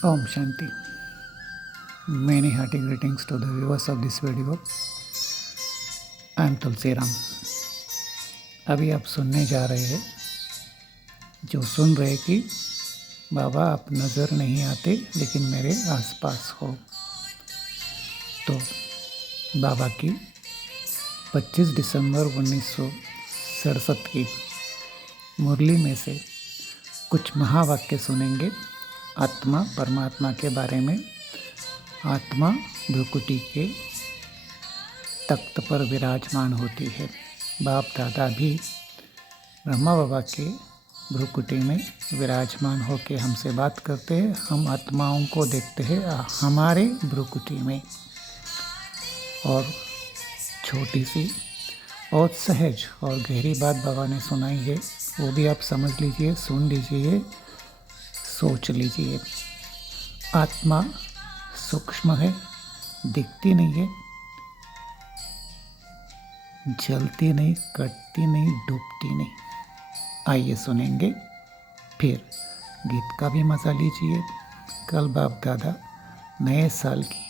Om Shanti. Many hearty greetings to the viewers of this video. I am Tulsi Ram. अभी आप सुनने जा रहे हैं, जो सुन रहे कि बाबा आप नज़र नहीं आते लेकिन मेरे आसपास हो। तो बाबा की 25 दिसंबर 1967 की मुरली में से कुछ महावाक्य सुनेंगे। आत्मा परमात्मा के बारे में। आत्मा भ्रुकुटी के तख्त पर विराजमान होती है। बाप दादा भी ब्रह्मा बाबा के भ्रुकुटी में विराजमान होकर हमसे बात करते हैं। हम आत्माओं को देखते हैं हमारे भ्रुकुटी में। और छोटी सी और सहज और गहरी बात बाबा ने सुनाई है, वो भी आप समझ लीजिए, सुन लीजिए, सोच लीजिए। आत्मा सूक्ष्म है, दिखती नहीं है, जलती नहीं, कटती नहीं, डूबती नहीं। आइए सुनेंगे, फिर गीत का भी मज़ा लीजिए। कल बाप दादा नए साल की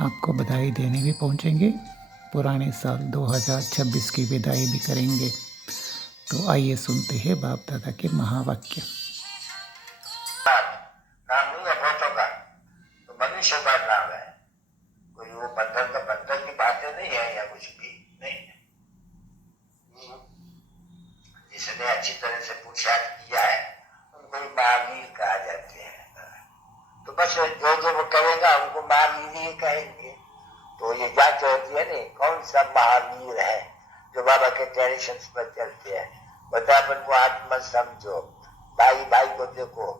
आपको बधाई देने भी पहुंचेंगे। पुराने साल 2026 की विदाई भी करेंगे। तो आइए सुनते हैं बाप दादा के महावाक्य। नाम नहीं है बहुतों का, तो मनुष्य का नाम है। कोई वो बंधन की बातें नहीं है या कुछ भी नहीं है। जिसने अच्छी तरह से पूछा किया है उनको ही महावीर कहा जाते हैं। तो बस जो वो कहेगा उनको महावीर ही कहेंगे। तो ये जांच होती है नहीं, कौन सा महावीर है जो बाबा के ट्रेडिशन पर चलते हैं। बता अपन को आत्मा समझो, भाई भाई को देखो,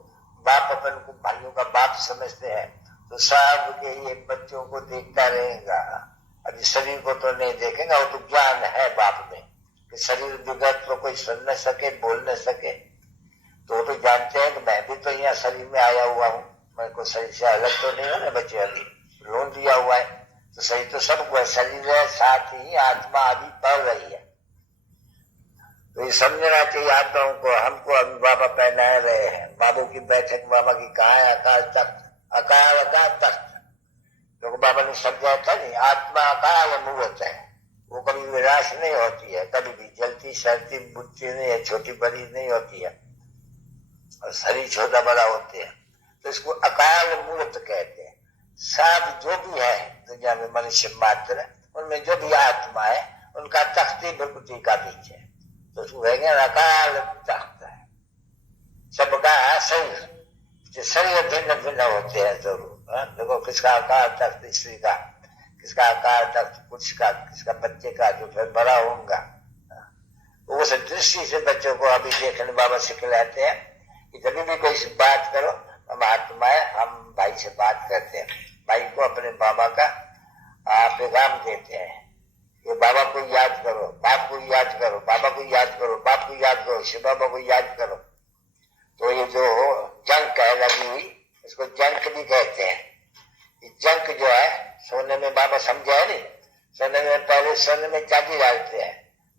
बाप अपन को भाइयों का बाप समझते हैं, तो सब के ये बच्चों को देखता रहेगा। अभी शरीर को तो नहीं देखेगा, वो तो ज्ञान है बाप में कि शरीर विगत तो कोई सुन न सके, बोल न सके। तो वो तो जानते हैं कि मैं भी तो यहाँ शरीर में आया हुआ हूँ, मैं कोई शरीर से अलग तो नहीं हूँ ना। बच्चे अभी लोन दिया हुआ है तो शरीर तो सबको है, शरीर है, साथ ही आत्मा अभी पढ़ रही है। तो ये समझना चाहिए आत्माओं को। हमको अभी बाबा पहनाए रहे हैं। बाबू की बैठक बाबा की कहा है, आकाश तख्त, अकाल अकाल तख्त। क्योंकि बाबा ने समझाया था नहीं, आत्मा अकाल मूर्त है, वो कभी विनाश नहीं होती है, कभी भी जलती सड़ती बुझती नहीं है, छोटी बड़ी नहीं होती है, और शरीर छोटा बड़ा होते हैं। तो इसको अकाल मूर्त कहते हैं। सब जो भी है दुनिया में मनुष्य मात्र, उनमें जो भी आत्मा है उनका तख्ती भ्रुकुटी का बीच है। तो उसको कहेंगे अकाल तख्त है। सबका शरीर, शरीर भिन्न भिन्न होते हैं जरूर। देखो किसका आकार तख्त स्त्री का, किसका आकार तख्त पुरुष का, किसका बच्चे का जो फिर बड़ा होगा। उस दृष्टि से बच्चों को अभी देखने बाबा सिखलाते हैं कि जब भी कोई से बात करो, हम आत्माएं, हम भाई से बात करते हैं, भाई को अपने बाबा का पैगाम देते हैं। ये बाबा को याद करो, बाप को याद करो, बाबा को याद करो, बाप को याद करो, शिव बाबा को याद करो। तो ये जो जंक है लगी हुई, इसको जंक भी कहते हैं। ये जंक जो है, सोने में बाबा समझा है नहीं, सोने में पहले सोने में चांदी डालते हैं,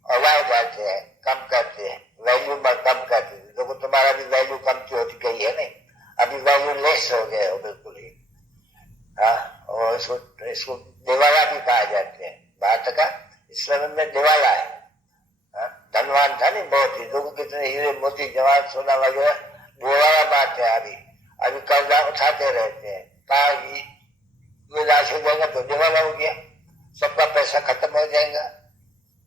अलाव डालते हैं, कम करते हैं, वैल्यू कम करते हैं। देखो तुम्हारा भी वैल्यू कम की होती गई है नहीं, अभी वैल्यू लेस हो गए हो बिल्कुल ही। और इसको दिवाला भी कहा जाते हैं। भारत का इस्लाम में दिवाला है। धनवान था नहीं बहुत ही, लोगों कितने हीरे मोती जवाहर सोना वगैरह, दिवाला बात है। अभी कर्जा उठाते रहते हैं, विनाश हो जाएगा तो दिवाला हो गया, सबका पैसा खत्म हो जाएगा।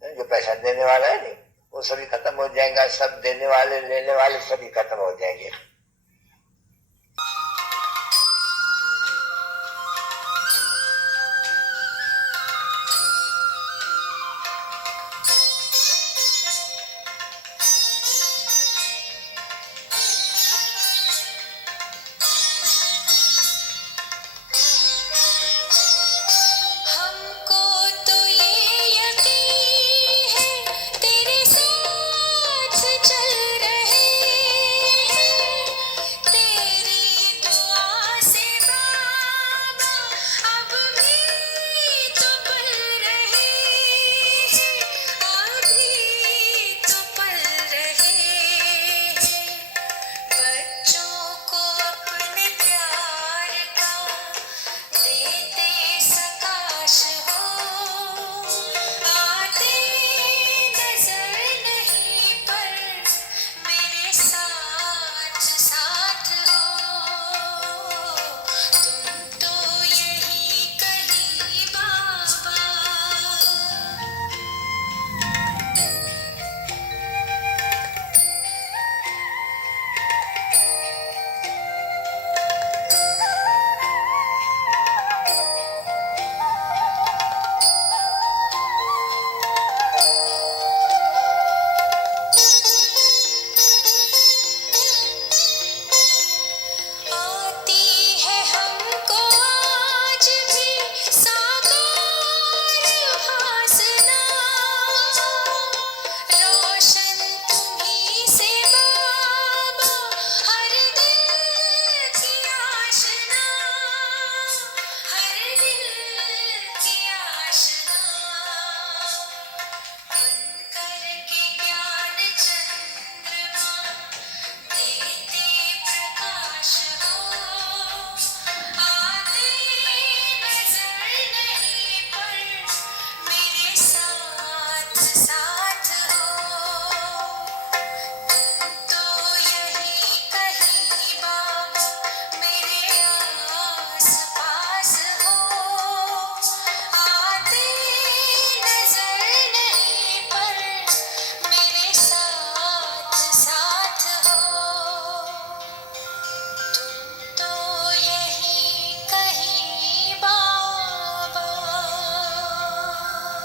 जो पैसा देने वाला है नहीं वो सभी खत्म हो जाएगा, सब देने वाले लेने वाले सभी खत्म हो जाएंगे।